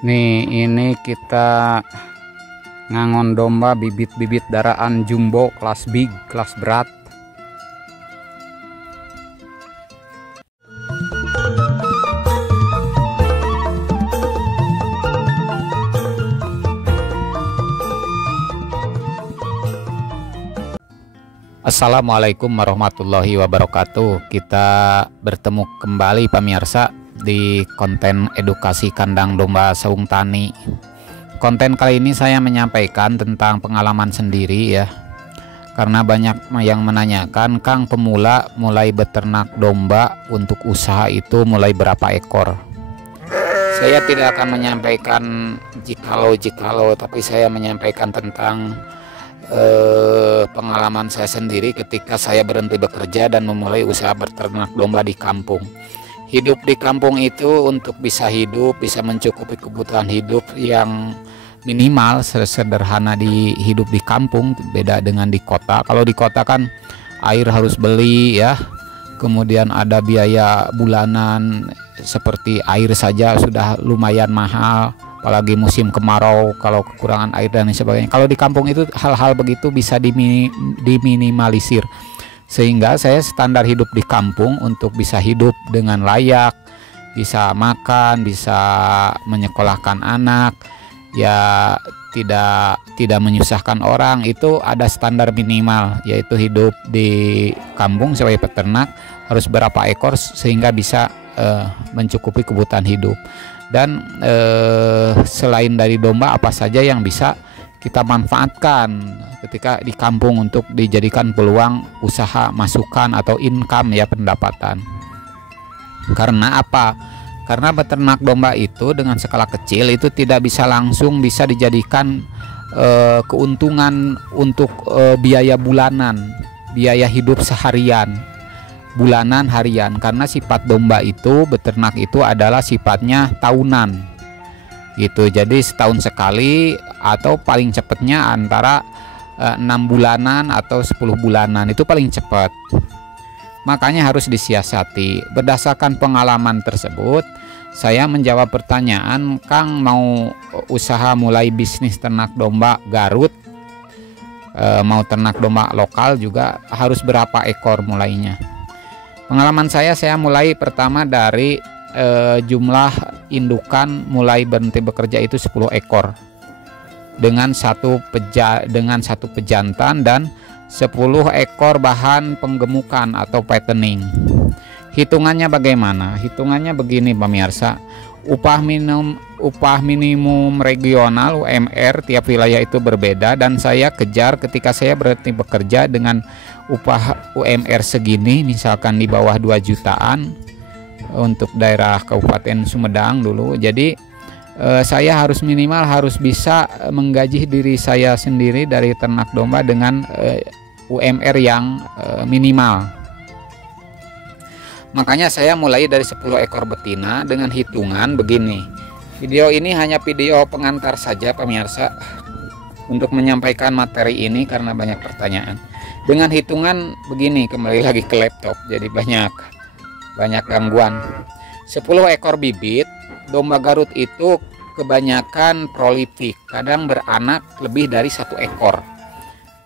Nih, ini kita ngangon domba bibit-bibit daraan jumbo kelas big, kelas berat. Assalamualaikum warahmatullahi wabarakatuh. Kita bertemu kembali pemirsa di konten edukasi kandang domba saung tani. Konten kali ini saya menyampaikan tentang pengalaman sendiri ya. Karena banyak yang menanyakan, Kang, pemula mulai beternak domba untuk usaha itu mulai berapa ekor? Saya tidak akan menyampaikan jikalau, tapi saya menyampaikan tentang pengalaman saya sendiri ketika saya berhenti bekerja dan memulai usaha beternak domba di kampung. Hidup di kampung itu untuk bisa hidup, bisa mencukupi kebutuhan hidup yang minimal sederhana di hidup di kampung, beda dengan di kota. Kalau di kota kan air harus beli ya, kemudian ada biaya bulanan seperti air saja sudah lumayan mahal, apalagi musim kemarau kalau kekurangan air dan sebagainya. Kalau di kampung itu hal-hal begitu bisa diminimalisir, sehingga saya standar hidup di kampung untuk bisa hidup dengan layak, bisa makan, bisa menyekolahkan anak, ya tidak menyusahkan orang. Itu ada standar minimal, yaitu hidup di kampung sebagai peternak harus berapa ekor sehingga bisa mencukupi kebutuhan hidup. Dan selain dari domba, apa saja yang bisa kita manfaatkan ketika di kampung untuk dijadikan peluang usaha, masukan atau income ya, pendapatan. Karena apa? Karena beternak domba itu dengan skala kecil itu tidak bisa langsung bisa dijadikan keuntungan untuk biaya bulanan, biaya hidup seharian, bulanan, harian. Karena sifat domba itu, beternak itu adalah sifatnya tahunan gitu. Jadi setahun sekali atau paling cepatnya antara 6 bulanan atau 10 bulanan, itu paling cepat. Makanya harus disiasati. Berdasarkan pengalaman tersebut, saya menjawab pertanyaan, Kang, mau usaha mulai bisnis ternak domba Garut, mau ternak domba lokal juga, harus berapa ekor mulainya? Pengalaman saya mulai pertama dari jumlah indukan, mulai berhenti bekerja itu 10 ekor dengan satu pejantan dan 10 ekor bahan penggemukan atau fattening. Hitungannya bagaimana? Hitungannya begini pemirsa, upah minimum regional UMR tiap wilayah itu berbeda, dan saya kejar ketika saya berhenti bekerja dengan upah UMR segini, misalkan di bawah 2 jutaan untuk daerah Kabupaten Sumedang dulu. Jadi saya harus minimal harus bisa menggaji diri saya sendiri dari ternak domba dengan UMR yang minimal. Makanya saya mulai dari 10 ekor betina dengan hitungan begini. Video ini hanya video pengantar saja pemirsa untuk menyampaikan materi ini karena banyak pertanyaan. Dengan hitungan begini, kembali lagi ke laptop, jadi banyak gangguan. 10 ekor bibit domba Garut itu kebanyakan prolific, kadang beranak lebih dari 1 ekor.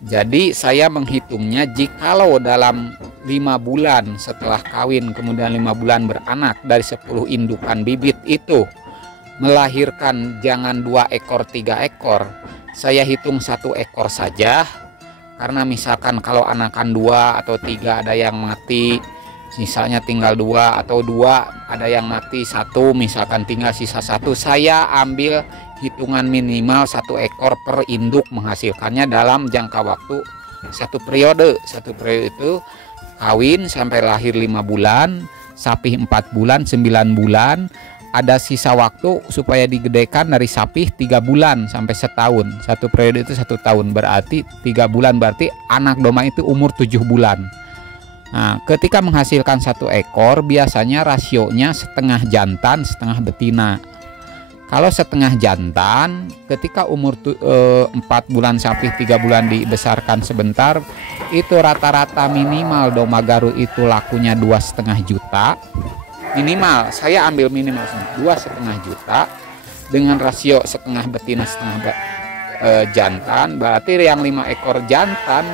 Jadi saya menghitungnya, jikalau dalam 5 bulan setelah kawin kemudian 5 bulan beranak, dari 10 indukan bibit itu melahirkan jangan 2 ekor 3 ekor, saya hitung 1 ekor saja. Karena misalkan kalau anakan 2 atau 3 ada yang mati, misalnya tinggal 2 atau 2 ada yang mati 1, misalkan tinggal sisa 1, saya ambil hitungan minimal 1 ekor per induk menghasilkannya dalam jangka waktu 1 periode. 1 periode itu kawin sampai lahir 5 bulan, sapi 4 bulan, 9 bulan, ada sisa waktu supaya digedekan dari sapi 3 bulan sampai setahun. 1 periode itu 1 tahun, berarti 3 bulan berarti anak domba itu umur 7 bulan. Nah, ketika menghasilkan 1 ekor biasanya rasionya setengah jantan setengah betina. Kalau setengah jantan, ketika umur 4 bulan sapi 3 bulan dibesarkan sebentar, itu rata-rata minimal domba Garut itu lakunya 2,5 juta. Minimal, saya ambil minimal 2,5 juta. dengan rasio setengah betina setengah jantan, berarti yang 5 ekor jantan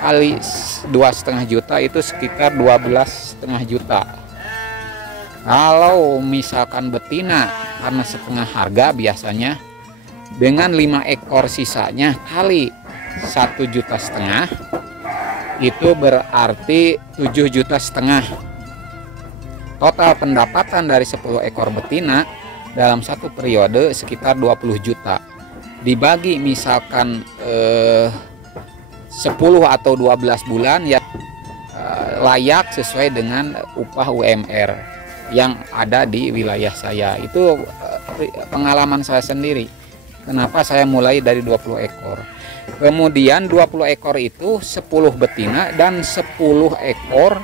kali 2,5 juta itu sekitar 12,5 juta. Kalau misalkan betina karena setengah harga biasanya, dengan 5 ekor sisanya kali 1,5 juta, itu berarti 7,5 juta. Total pendapatan dari 10 ekor betina dalam satu periode sekitar 20 juta. Dibagi misalkan 10 atau 12 bulan ya, layak sesuai dengan upah UMR yang ada di wilayah saya. Itu pengalaman saya sendiri. Kenapa saya mulai dari 20 ekor. Kemudian 20 ekor itu 10 betina dan 10 ekor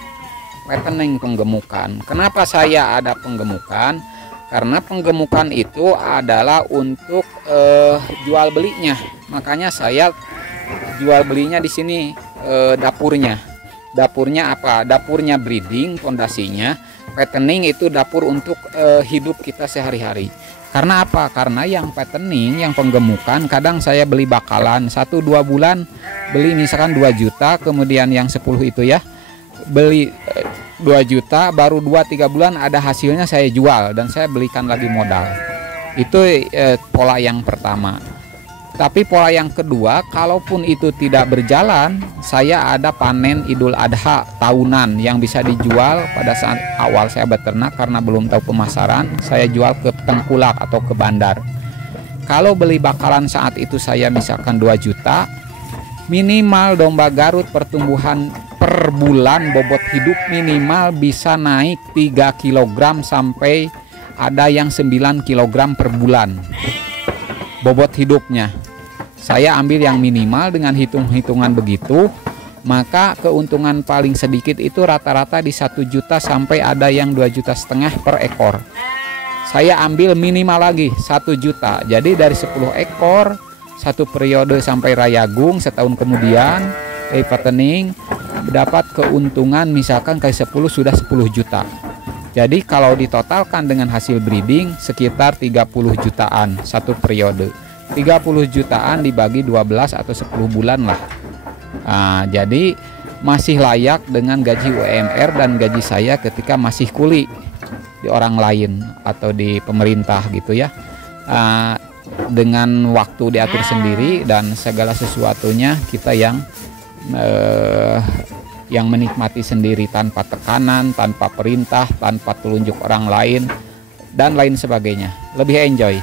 petening penggemukan. Kenapa saya ada penggemukan? Karena penggemukan itu adalah untuk jual belinya. Makanya saya jual belinya di sini dapurnya. Dapurnya apa? Dapurnya breeding, fondasinya. Fattening itu dapur untuk hidup kita sehari-hari. Karena apa? Karena yang fattening, yang penggemukan, kadang saya beli bakalan 1-2 bulan beli misalkan 2 juta, kemudian yang 10 itu ya beli 2 juta, baru 2-3 bulan ada hasilnya saya jual dan saya belikan lagi modal. Itu pola yang pertama. Tapi pola yang kedua, kalaupun itu tidak berjalan, saya ada panen Idul Adha tahunan yang bisa dijual pada saat awal saya beternak. Karena belum tahu pemasaran, saya jual ke tengkulak atau ke bandar. Kalau beli bakalan saat itu saya misalkan 2 juta, minimal domba Garut pertumbuhan per bulan bobot hidup minimal bisa naik 3 kg sampai ada yang 9 kg per bulan bobot hidupnya. Saya ambil yang minimal dengan hitung-hitungan begitu, maka keuntungan paling sedikit itu rata-rata di 1 juta sampai ada yang 2,5 juta per ekor. Saya ambil minimal lagi 1 juta. Jadi dari 10 ekor satu periode sampai Rayagung setahun kemudian dari fattening dapat keuntungan misalkan kali 10 sudah 10 juta. Jadi kalau ditotalkan dengan hasil breeding sekitar 30 jutaan satu periode. 30 jutaan dibagi 12 atau 10 bulan lah. Nah, jadi masih layak dengan gaji UMR dan gaji saya ketika masih kuli di orang lain atau di pemerintah gitu ya. Dengan waktu diatur sendiri dan segala sesuatunya kita yang menikmati sendiri tanpa tekanan, tanpa perintah, tanpa telunjuk orang lain dan lain sebagainya. Lebih enjoy.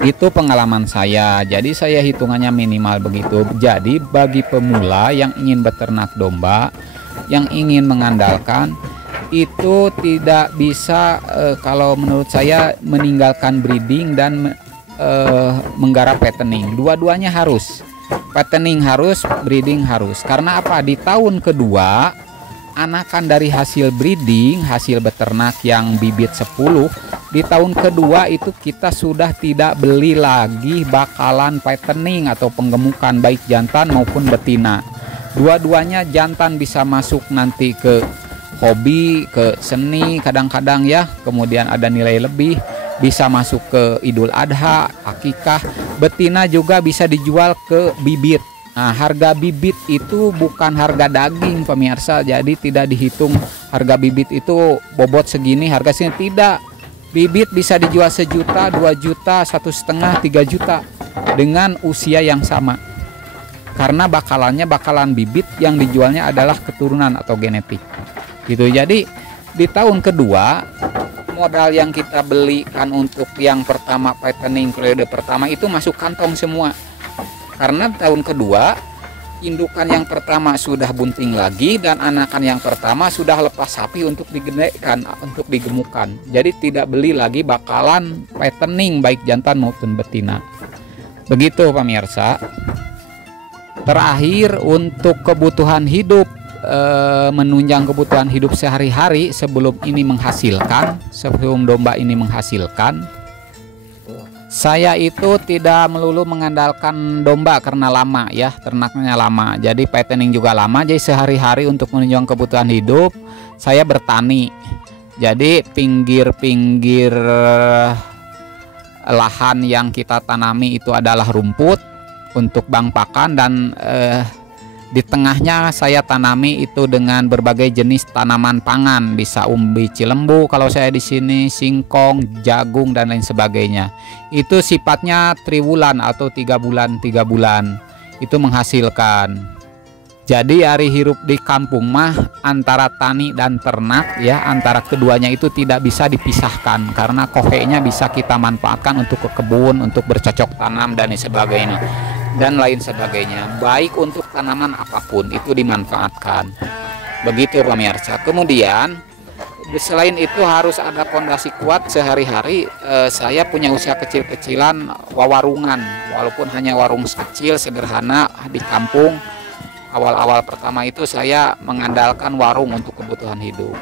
Itu pengalaman saya. Jadi saya hitungannya minimal begitu. Jadi bagi pemula yang ingin beternak domba, yang ingin mengandalkan, itu tidak bisa kalau menurut saya meninggalkan breeding dan menggarap fattening. Dua-duanya harus. Fattening harus, breeding harus. Karena apa? Di tahun kedua anakan dari hasil breeding, hasil beternak yang bibit 10, di tahun kedua itu kita sudah tidak beli lagi bakalan fattening atau penggemukan baik jantan maupun betina. Dua-duanya jantan bisa masuk nanti ke hobi, ke seni kadang-kadang ya, kemudian ada nilai lebih, bisa masuk ke Idul Adha, akikah. Betina juga bisa dijual ke bibit. Nah, harga bibit itu bukan harga daging pemirsa, jadi tidak dihitung harga bibit itu bobot segini, harga segini, tidak. Bibit bisa dijual 1 juta, 2 juta, 1,5, 3 juta dengan usia yang sama. Karena bakalannya bakalan bibit yang dijualnya adalah keturunan atau genetik. Gitu. Jadi di tahun kedua modal yang kita belikan untuk yang pertama fattening periode pertama itu masuk kantong semua. Karena tahun kedua indukan yang pertama sudah bunting lagi dan anakan yang pertama sudah lepas sapi untuk digedekan, untuk digemukkan. Jadi tidak beli lagi bakalan fattening baik jantan maupun betina. Begitu pemirsa. Terakhir untuk kebutuhan hidup, menunjang kebutuhan hidup sehari-hari sebelum ini menghasilkan, sebelum domba ini menghasilkan. Saya itu tidak melulu mengandalkan domba karena lama ya, ternaknya lama. Jadi fattening juga lama. Jadi sehari-hari untuk menunjang kebutuhan hidup saya bertani. Jadi pinggir-pinggir lahan yang kita tanami itu adalah rumput untuk bang pakan, dan di tengahnya saya tanami itu dengan berbagai jenis tanaman pangan, bisa umbi cilembu kalau saya di sini, singkong, jagung dan lain sebagainya. Itu sifatnya triwulan atau 3 bulan itu menghasilkan. Jadi hari hirup di kampung mah antara tani dan ternak ya, antara keduanya itu tidak bisa dipisahkan, karena kohenya bisa kita manfaatkan untuk ke kebun, untuk bercocok tanam dan sebagainya dan lain sebagainya. Baik untuk tanaman apapun itu dimanfaatkan. Begitu pemirsa. Kemudian selain itu harus ada fondasi kuat sehari-hari. Saya punya usaha kecil-kecilan wawarungan, walaupun hanya warung kecil sederhana di kampung. Awal-awal pertama itu saya mengandalkan warung untuk kebutuhan hidup.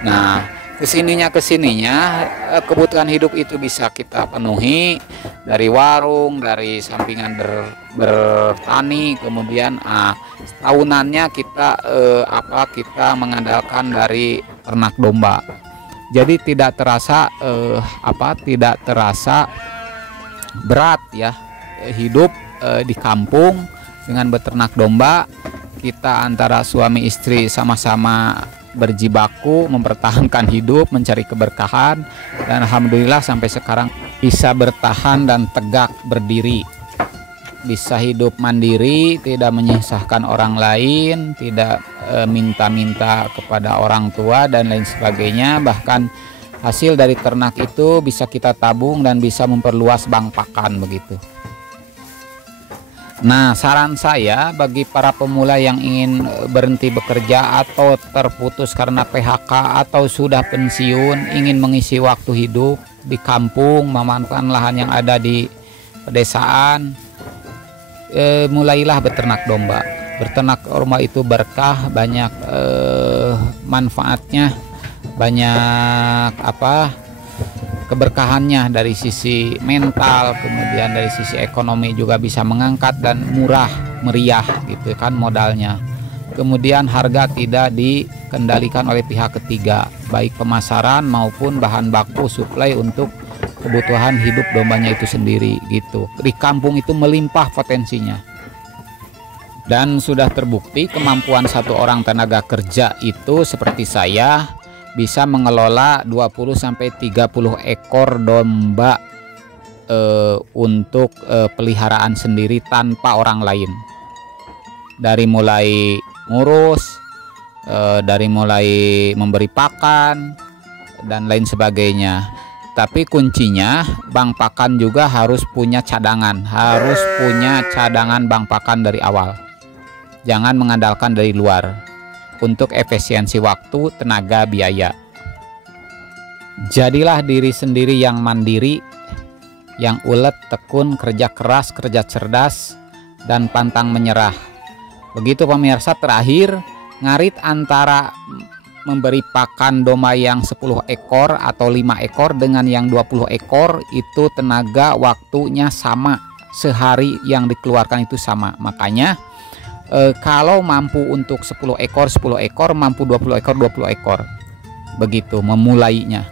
Nah, kesininya kebutuhan hidup itu bisa kita penuhi dari warung, dari sampingan bertani, kemudian tahunannya kita mengandalkan dari ternak domba. Jadi tidak terasa berat ya hidup di kampung dengan beternak domba. Kita antara suami istri sama-sama berjibaku mempertahankan hidup, mencari keberkahan, dan alhamdulillah sampai sekarang bisa bertahan dan tegak berdiri, bisa hidup mandiri, tidak menyusahkan orang lain, tidak minta-minta kepada orang tua dan lain sebagainya. Bahkan hasil dari ternak itu bisa kita tabung dan bisa memperluas bank pakan begitu. Nah, saran saya bagi para pemula yang ingin berhenti bekerja atau terputus karena PHK atau sudah pensiun, ingin mengisi waktu hidup di kampung, memanfaatkan lahan yang ada di pedesaan, mulailah beternak domba. Beternak domba itu berkah, banyak manfaatnya, banyak keberkahannya dari sisi mental, kemudian dari sisi ekonomi juga bisa mengangkat dan murah meriah gitu kan modalnya. Kemudian harga tidak dikendalikan oleh pihak ketiga, baik pemasaran maupun bahan baku suplai untuk kebutuhan hidup dombanya itu sendiri gitu. Di kampung itu melimpah potensinya. Dan sudah terbukti kemampuan satu orang tenaga kerja itu seperti saya bisa mengelola 20-30 ekor domba untuk peliharaan sendiri tanpa orang lain. Dari mulai ngurus, dari mulai memberi pakan dan lain sebagainya. Tapi kuncinya bank pakan juga harus punya cadangan, bank pakan dari awal. Jangan mengandalkan dari luar. Untuk efisiensi waktu, tenaga, biaya. Jadilah diri sendiri yang mandiri, yang ulet, tekun, kerja keras, kerja cerdas, dan pantang menyerah. Begitu pemirsa. Terakhir, ngarit antara memberi pakan domba yang 10 ekor atau 5 ekor dengan yang 20 ekor itu tenaga waktunya sama, sehari yang dikeluarkan itu sama. Makanya kalau mampu untuk 10 ekor, mampu 20 ekor, begitu memulainya.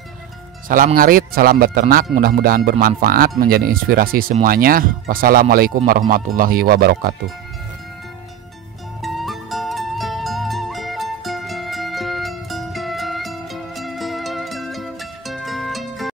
Salam ngarit, salam beternak, mudah-mudahan bermanfaat, menjadi inspirasi semuanya. Wassalamualaikum warahmatullahi wabarakatuh.